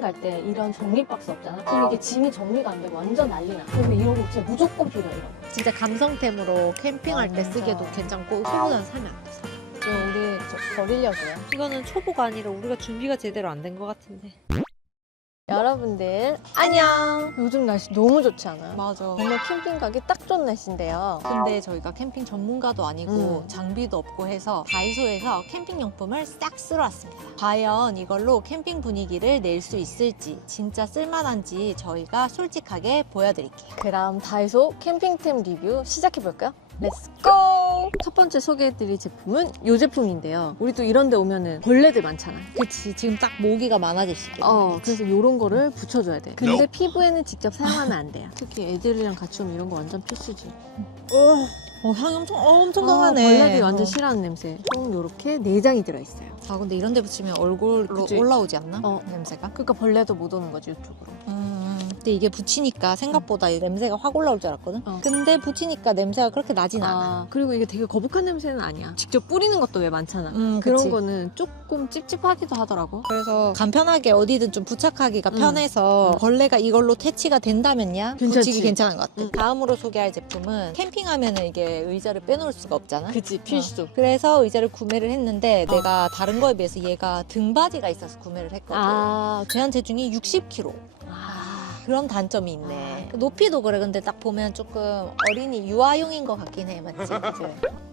캠핑 갈 때 이런 정리 박스 없잖아? 그럼 이게 짐이 정리가 안 되고 완전 난리나. 그래서 이런 거 진짜 무조건 필요해, 이런 거. 진짜 감성템으로 캠핑할 때 맞아. 쓰기도 괜찮고 소보다는 사면 안 돼. 지금 우리 버리려고요. 이거는 초보가 아니라 우리가 준비가 제대로 안 된 것 같은데. 여러분들 안녕. 요즘 날씨 너무 좋지 않아요? 맞아. 정말 캠핑 가기 딱 좋은 날씨인데요. 근데 저희가 캠핑 전문가도 아니고 음. 장비도 없고 해서 다이소에서 캠핑용품을 싹 쓸어왔습니다. 과연 이걸로 캠핑 분위기를 낼 수 있을지 진짜 쓸만한지 저희가 솔직하게 보여드릴게요. 그럼 다이소 캠핑템 리뷰 시작해볼까요? 렛츠고! 첫 번째 소개해드릴 제품은 이 제품인데요. 우리 또 이런 데 오면은 벌레들 많잖아. 그치, 지금 딱 모기가 많아질 시기. 그래서 이런 거를 붙여줘야 돼. 근데 피부에는 직접 사용하면 안 돼요. 특히 애들이랑 같이 오면 이런 거 완전 필수지. 향이 엄청 강하네. 벌레들이 완전 싫어하는 냄새. 총 이렇게 4장이 들어있어요. 아, 근데 이런 데 붙이면 얼굴로 그치? 올라오지 않나? 어. 냄새가? 그러니까 벌레도 못 오는 거지, 이쪽으로. 근데 이게 붙이니까 생각보다 이 냄새가 확 올라올 줄 알았거든? 근데 붙이니까 냄새가 그렇게 나진 않아. 그리고 이게 되게 거북한 냄새는 아니야. 직접 뿌리는 것도 왜 많잖아. 그런 그치. 거는 조금 찝찝하기도 하더라고. 그래서 간편하게 어디든 좀 부착하기가 편해서 벌레가 이걸로 퇴치가 된다면야 괜찮지. 붙이기 괜찮은 것 같아. 응. 다음으로 소개할 제품은 캠핑하면은 이게 의자를 빼놓을 수가 없잖아. 그치, 필수. 그래서 의자를 구매를 했는데 내가 다른 거에 비해서 얘가 등받이가 있어서 구매를 했거든. 제한 체중이 60kg. 그런 단점이 있네. 높이도 그래. 근데 딱 보면 조금 어린이 유아용인 것 같긴 해. 맞지?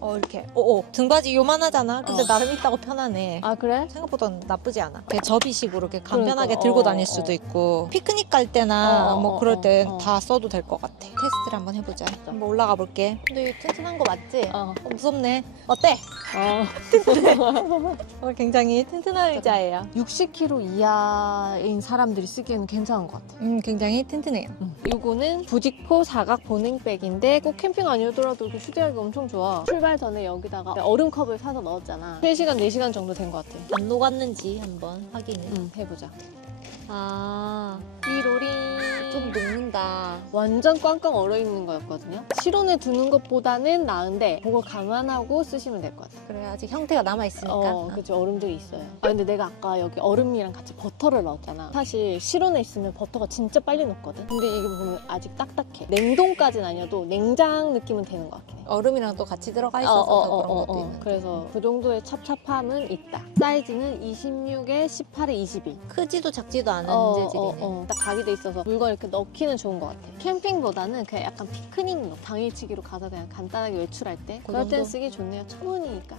이렇게. 등받이 요만하잖아. 근데 나름 있다고 편하네. 그래? 생각보다 나쁘지 않아. 이렇게 접이식으로 이렇게 간편하게 그러니까, 들고 다닐 수도 있고 피크닉 갈 때나 뭐 그럴 때 다 써도 될 것 같아. 테스트를 한번 해보자. 한번 올라가 볼게. 근데 이 튼튼한 거 맞지? 무섭네. 어때? 굉장히 튼튼한 의자예요. 60kg 이하인 사람들이 쓰기에는 괜찮은 것 같아. 굉장히 튼튼해요. 이거는 부직포 사각 보냉백인데 꼭 캠핑 아니더라도 이렇게 휴대하기 엄청 좋아. 출발 전에 여기다가 얼음컵을 사서 넣었잖아. 3시간, 4시간 정도 된 것 같아. 안 녹았는지 한번 확인을. 해보자. 삐로리 좀 녹는다. 완전 꽝꽝 얼어있는 거였거든요. 실온에 두는 것보다는 나은데 그거 감안하고 쓰시면 될 것 같아요. 그래, 아직 형태가 남아있으니까. 그치, 얼음들이 있어요. 근데 내가 아까 여기 얼음이랑 같이 버터를 넣었잖아. 사실 실온에 있으면 버터가 진짜 빨리 녹거든. 근데 이게 보면 아직 딱딱해. 냉동까지는 아니어도 냉장 느낌은 되는 것 같긴 해. 얼음이랑 또 같이 들어가 있어서 더 그런 것도 있는. 그래서 그 정도의 찹찹함은 있다. 사이즈는 26에 18에 22. 크지도 작지도 않은 재질이네. 딱 각이 돼 있어서 물건 이렇게 넣기는 좋은 것 같아. 캠핑보다는 그냥 약간 피크닉 당일치기로 가서 그냥 간단하게 외출할 때 그 그럴 땐 정도? 쓰기 좋네요. 1,000원이니까.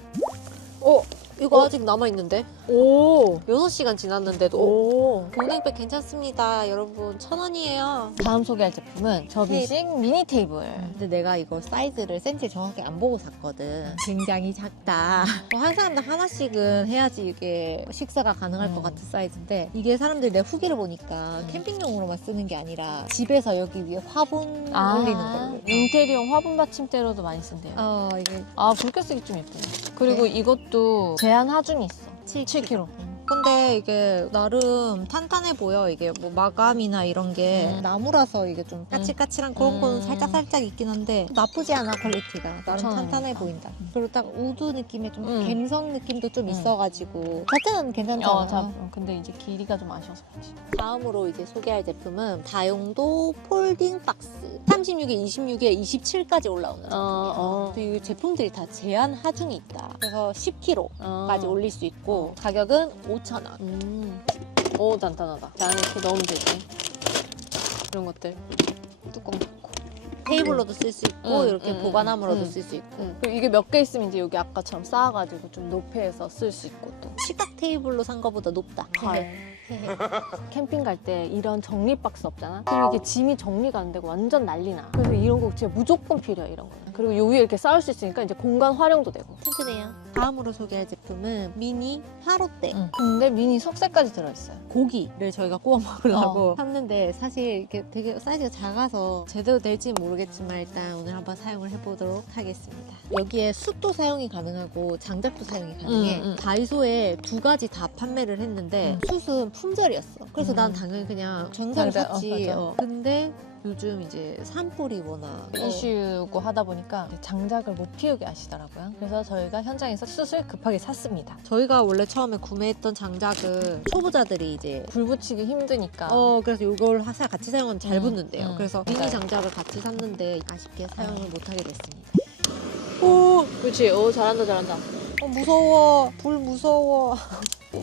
이거 아직 남아있는데? 오. 6시간 지났는데도. 오. 보냉백 괜찮습니다. 여러분, 1,000원이에요. 다음 소개할 제품은 접이식 미니 테이블. 근데 내가 이거 사이즈를 센치 정확히 안 보고 샀거든. 굉장히 작다. 한 사람당 하나씩은 해야지 이게 식사가 가능할 것 같은 사이즈인데 이게 사람들이 내 후기를 보니까 캠핑용으로만 쓰는 게 아니라 집에서 여기 위에 화분 올리는 걸로. 인테리어 화분 받침대로도 많이 쓴대요. 이게 굵게 쓰기 좀 예쁘네. 그리고 이것도 제한 하중이 있어. 7kg. 근데 이게 나름 탄탄해 보여. 이게 뭐 마감이나 이런 게 나무라서 이게 좀 까칠까칠한 그런 거는 살짝 있긴 한데 나쁘지 않아. 퀄리티가 나름 탄탄해 보인다. 그리고 딱 우드 느낌의 좀 갬성 느낌도 좀 있어가지고 자체는 괜찮잖아. 근데 이제 길이가 좀 아쉬워서 그렇지. 다음으로 이제 소개할 제품은 다용도 폴딩 박스 36에 26에 27까지 올라오는 제품이에요. 그리고 이 제품들이 다 제한 하중이 있다. 그래서 10kg까지 올릴 수 있고 가격은 5,000원. 오, 단단하다. 안에 이렇게 넣으면 되지. 이런 것들. 뚜껑 닫고. 테이블로도 쓸 수 있고 이렇게 보관함으로도 쓸 수 있고 그리고 이게 몇 개 있으면 이제 여기 아까처럼 쌓아가지고 좀 높이에서 쓸 수 있고 또. 식탁 테이블로 산 거보다 높다. 캠핑 갈 때 이런 정리 박스 없잖아? 그럼 이게 짐이 정리가 안 되고 완전 난리나. 그래서 이런 거 진짜 무조건 필요해, 이런 거. 그리고 요 위에 이렇게 쌓을 수 있으니까 이제 공간 활용도 되고. 튼튼해요. 다음으로 소개할 제품은 미니 화롯대. 근데 미니 석쇠까지 들어있어요. 고기를 저희가 구워 먹으려고 샀는데 사실 이게 되게 사이즈가 작아서 제대로 될지는 모르겠지만 일단 오늘 한번 사용을 해보도록 하겠습니다. 여기에 숯도 사용이 가능하고 장작도 사용이 가능해. 다이소에 2가지 다 판매를 했는데 숯은 품절이었어. 그래서 난 당연히 그냥 전자를 장작, 샀지. 맞아. 근데 요즘 이제 산불이 워낙 이슈고 하다 보니까 장작을 못 피우게 하시더라고요. 그래서 저희가 현장에서 숯을 급하게 샀습니다. 저희가 원래 처음에 구매했던 장작은 초보자들이 이제 불 붙이기 힘드니까. 그래서 이걸 같이 사용하면 잘 붙는데요. 음. 그래서 맞아요. 미니 장작을 같이 샀는데 아쉽게 사용을 못하게 됐습니다. 오, 그렇지. 오, 잘한다, 잘한다. 무서워. 불 무서워.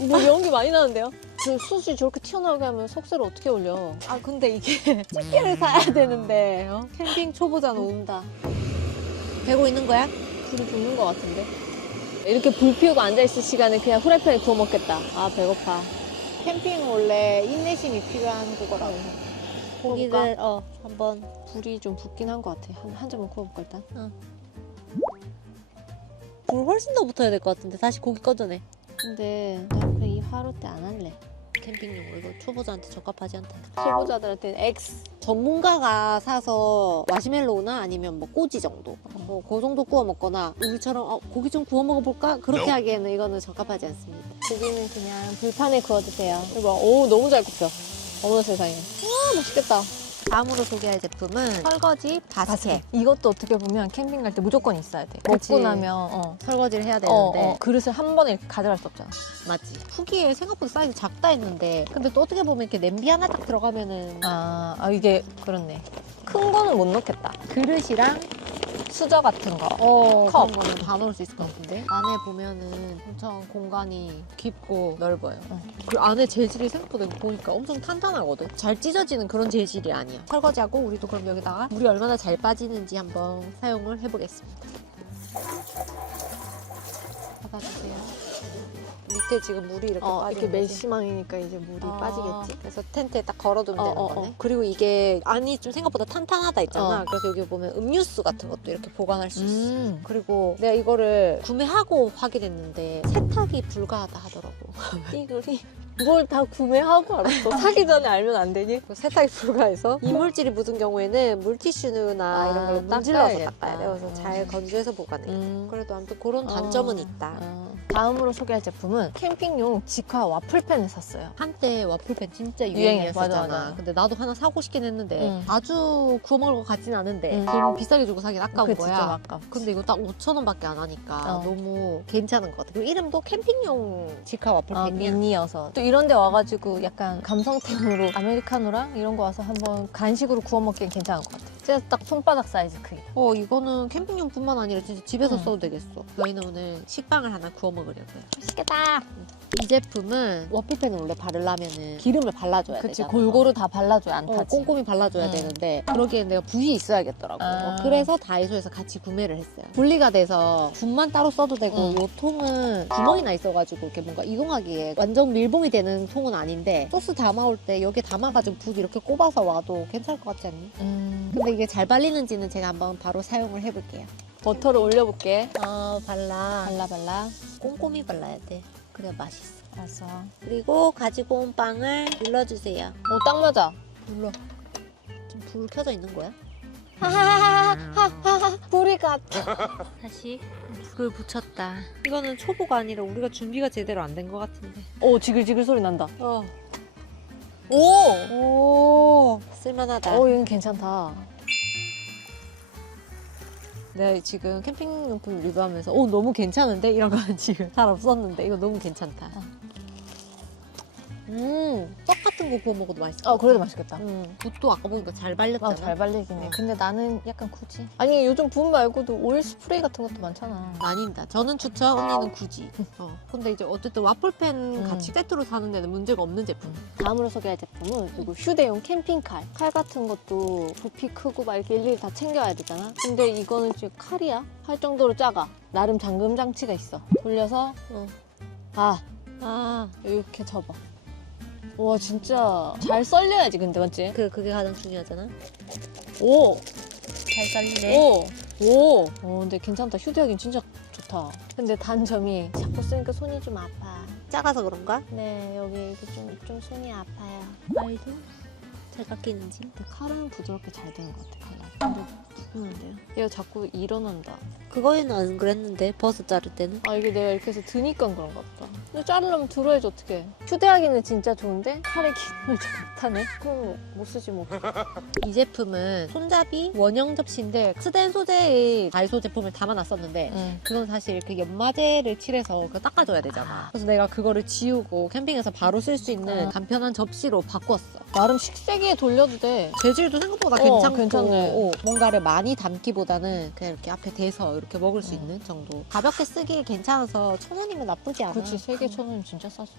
뭐 연기 많이 나는데요? 그 숯이 저렇게 튀어나오게 하면 속세를 어떻게 올려? 아 근데 이게 집게를 사야 되는데 캠핑 초보자는 온다. 되고 있는 거야? 불이 죽는 것 같은데? 이렇게 불 피우고 앉아있을 시간에 그냥 후라이팬에 구워 먹겠다. 아, 배고파. 캠핑은 원래 인내심이 필요한 그거라고. 고기를 한번. 불이 좀 붓긴 한 것 같아. 한 점만 구워볼까, 일단? 불 훨씬 더 붙어야 될 것 같은데 다시 고기 꺼져내. 근데 나 그냥 이 화로때 안 할래. 캠핑용 이거 초보자한테 적합하지 않다. 초보자들한테는 X. 전문가가 사서 마시멜로우나 아니면 뭐 꼬지 정도 뭐 그 정도 구워 먹거나 우리처럼 고기 좀 구워 먹어볼까? 그렇게 하기에는 이거는 적합하지 않습니다. 고기는 그냥 불판에 구워주세요. 이거 봐. 오, 너무 잘 굽혀. 어머나 세상에. 와, 맛있겠다. 다음으로 소개할 제품은 설거지 바스켓. 이것도 어떻게 보면 캠핑 갈 때 무조건 있어야 돼. 그치. 먹고 나면 설거지를 해야 되는데 그릇을 한 번에 이렇게 가져갈 수 없잖아. 맞지? 후기에 생각보다 사이즈 작다 했는데 근데 또 어떻게 보면 이렇게 냄비 하나 딱 들어가면은 이게 그렇네. 큰 거는 못 넣겠다. 그릇이랑 수저 같은 거. 컵 그런 거는 다 넣을 수 있을 것 같은데 안에 보면은 엄청 공간이 깊고 넓어요. 그 안에 재질이 생각보다 이거 보니까 엄청 탄탄하거든. 잘 찢어지는 그런 재질이 아니야. 설거지하고 우리도 그럼 여기다가 물이 얼마나 잘 빠지는지 한번 사용을 해보겠습니다. 받아주세요. 밑에 지금 물이 이렇게 빠지는 이렇게 거지? 메시망이니까 이제 물이 빠지겠지. 그래서 텐트에 딱 걸어두면 되는 어, 어, 거네. 어. 그리고 이게 안이 좀 생각보다 탄탄하다 있잖아. 그래서 여기 보면 음료수 같은 것도 이렇게 보관할 수 있어. 그리고 내가 이거를 구매하고 확인했는데 세탁이 불가하다 하더라고. 이글이 뭘 다 구매하고 알았어. 사기 전에 알면 안 되니? 세탁이 불가해서 이물질이 묻은 경우에는 물티슈나 이런 걸로 문질러서 닦아야겠다. 닦아야 돼. 그래서 잘 건조해서 보관해. 그래도 아무튼 그런 단점은 있다. 다음으로 소개할 제품은 캠핑용 직화 와플팬을 샀어요. 한때 와플팬 진짜 유행이었어. 유행이었잖아. 맞아. 근데 나도 하나 사고 싶긴 했는데 아주 구워 먹을 것 같진 않은데 응. 돈 비싸게 주고 사긴 아까운 그치, 거야. 좀 아까워. 근데 이거 딱 5,000원밖에 안 하니까 어. 너무 괜찮은 것 같아. 그리고 이름도 캠핑용 직화 와플팬이야. 미니여서 또 이런 데 와가지고 약간 감성템으로 아메리카노랑 이런 거 와서 한번 간식으로 구워 먹기엔 괜찮은 것 같아. 진짜 딱 손바닥 사이즈 크기. 이거는 캠핑용뿐만 아니라 진짜 집에서 응. 써도 되겠어. 저희는 오늘 식빵을 하나 구워 먹으려고요. 맛있겠다. 이 제품은 와플팬을 원래 바르려면은 기름을 발라줘야 그치, 되잖아. 골고루 다 발라줘야 안 타지. 꼼꼼히 발라줘야 응. 되는데 그러기엔 내가 붓이 있어야겠더라고. 그래서 다이소에서 같이 구매를 했어요. 분리가 돼서 붓만 따로 써도 되고 응. 이 통은 구멍이 나 있어가지고 이렇게 뭔가 이동하기에 완전 밀봉이 되는 통은 아닌데 소스 담아올 때 여기에 담아가지고 붓 이렇게 꼽아서 와도 괜찮을 것 같지 않니? 근데 이게 잘 발리는지는 제가 한번 바로 사용을 해볼게요. 버터를 올려볼게. 발라. 발라. 꼼꼼히 발라야 돼. 그래야 맛있어. 알았어. 그리고 가지고 온 빵을 눌러주세요. 딱 맞아. 눌러. 지금 불 켜져 있는 거야? 하하하하하. 불이 같아. 다시 불을 붙였다. 이거는 초보가 아니라 우리가 준비가 제대로 안 된 것 같은데. 오, 지글지글 소리 난다. 오! 쓸만하다. 이건 괜찮다. 내가 지금 캠핑용품 리뷰하면서 너무 괜찮은데? 이런 거는 지금 잘 없었는데 이거 너무 괜찮다. 떡 같은 거 구워 먹어도 맛있어. 그래도 맛있겠다. 붓도 아까 보니까 잘 발렸잖아. 잘 발리긴 해. 근데 나는 약간 굳이. 아니, 요즘 붓 말고도 오일 스프레이 같은 것도 많잖아. 아닙니다. 저는 추천, 언니는 굳이. 근데 이제 어쨌든 와플팬 같이 세트로 사는 데는 문제가 없는 제품. 다음으로 소개할 제품은 그리고 휴대용 캠핑칼. 칼 같은 것도 부피 크고 막 이렇게 일일이 다 챙겨야 되잖아. 근데 이거는 지금 칼이야? 할 정도로 작아. 나름 잠금 장치가 있어. 돌려서 이렇게 접어. 와, 진짜 잘 썰려야지 근데 맞지? 그게 가장 중요하잖아. 오! 잘 잘리네. 오! 근데 괜찮다. 휴대하기는 진짜 좋다. 근데 단점이 자꾸 쓰니까 손이 좀 아파. 작아서 그런가? 네, 여기 이게 좀 손이 아파요. 말도 잘 깎이는지. 근데 칼은 부드럽게 잘 되는 것 같아, 칼날이. 근데 부드러운데요? 얘가 자꾸 일어난다. 그거에는 안 그랬는데 버섯 자를 때는. 아 이게 내가 이렇게 해서 드니까 그런가 보다. 근데 자르려면 들어야지 어떡해. 휴대하기는 진짜 좋은데 칼의 기능을 좀 못하네. 그럼 못 쓰지 뭐. 이 제품은 손잡이 원형 접시인데 스덴 소재의 다이소 제품을 담아놨었는데 그건 사실 그 연마제를 칠해서 그거 닦아줘야 되잖아. 그래서 내가 그거를 지우고 캠핑에서 바로 쓸 수 있는 간편한 접시로 바꿨어. 나름 식세기에 돌려도 돼. 재질도 생각보다 괜찮고 괜찮네. 뭔가를 많이 담기보다는 그냥 이렇게 앞에 대서 이렇게 먹을 수 있는 정도. 가볍게 쓰기 괜찮아서 1,000원이면 나쁘지 않아. 그렇지, 3개 1,000원이면 진짜 싸죠.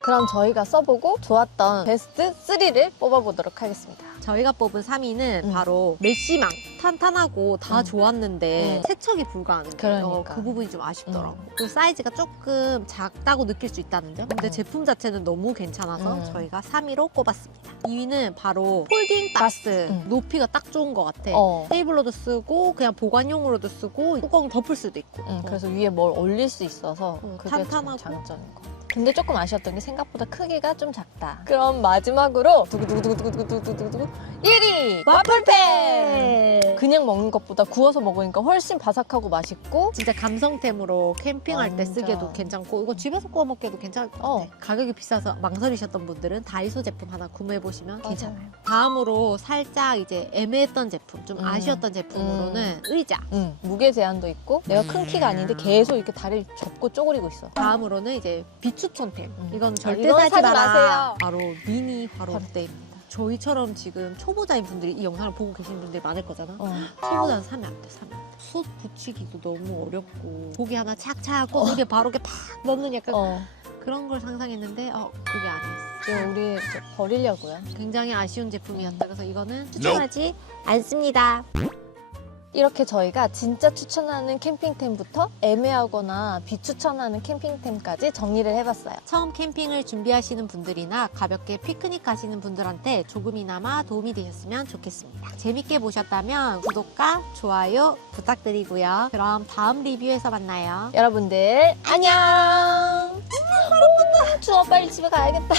그럼 저희가 써보고 좋았던 베스트 3를 뽑아보도록 하겠습니다. 저희가 뽑은 3위는 바로 메쉬망. 탄탄하고 다 좋았는데 세척이 불가하는 게 그러니까. 그 부분이 좀 아쉽더라고. 그 사이즈가 조금 작다고 느낄 수 있다는 점. 근데 제품 자체는 너무 괜찮아서 저희가 3위로 꼽았습니다. 2위는 바로 폴딩 박스. 높이가 딱 좋은 것 같아. 테이블로도 쓰고 그냥 보관용으로도 쓰고 뚜껑 덮을 수도 있고. 그래서 위에 뭘 올릴 수 있어서 그게 탄탄하고. 좀 장점인 것 같아요. 근데 조금 아쉬웠던 게 생각보다 크기가 좀 작다. 그럼 마지막으로 두구두구두구두구두구두구 1위! 와플팬! 그냥 먹는 것보다 구워서 먹으니까 훨씬 바삭하고 맛있고 진짜 감성템으로 캠핑할 때 완전. 쓰기에도 괜찮고 이거 집에서 구워 먹기에도 괜찮을 것 같아. 가격이 비싸서 망설이셨던 분들은 다이소 제품 하나 구매해보시면 맞아요. 괜찮아요. 다음으로 살짝 이제 애매했던 제품, 좀 아쉬웠던 제품으로는 의자. 무게 제한도 있고 내가 큰 키가 아닌데 계속 이렇게 다리를 접고 쪼그리고 있어. 다음으로는 이제 비추천템. 이건 절대 이건 사지 사지 마라. 마세요. 바로 미니 화롯대입니다. 저희처럼 지금 초보자인 분들이 이 영상을 보고 계시는 분들이 많을 거잖아. 초보자는 사면 안 돼, 사면 안 돼. 숯 붙이기도 너무 어렵고 고기 하나 착착 꼬들게 바로 이렇게 팍 넣는 약간 그런 걸 상상했는데 그게 아니었어. 지금 우리 이제 버리려고요. 굉장히 아쉬운 제품이었다. 그래서 이거는 추천하지 않습니다. 이렇게 저희가 진짜 추천하는 캠핑템부터 애매하거나 비추천하는 캠핑템까지 정리를 해봤어요. 처음 캠핑을 준비하시는 분들이나 가볍게 피크닉 가시는 분들한테 조금이나마 도움이 되셨으면 좋겠습니다. 재밌게 보셨다면 구독과 좋아요 부탁드리고요. 그럼 다음 리뷰에서 만나요. 여러분들 안녕. 추워 빨리 집에 가야겠다.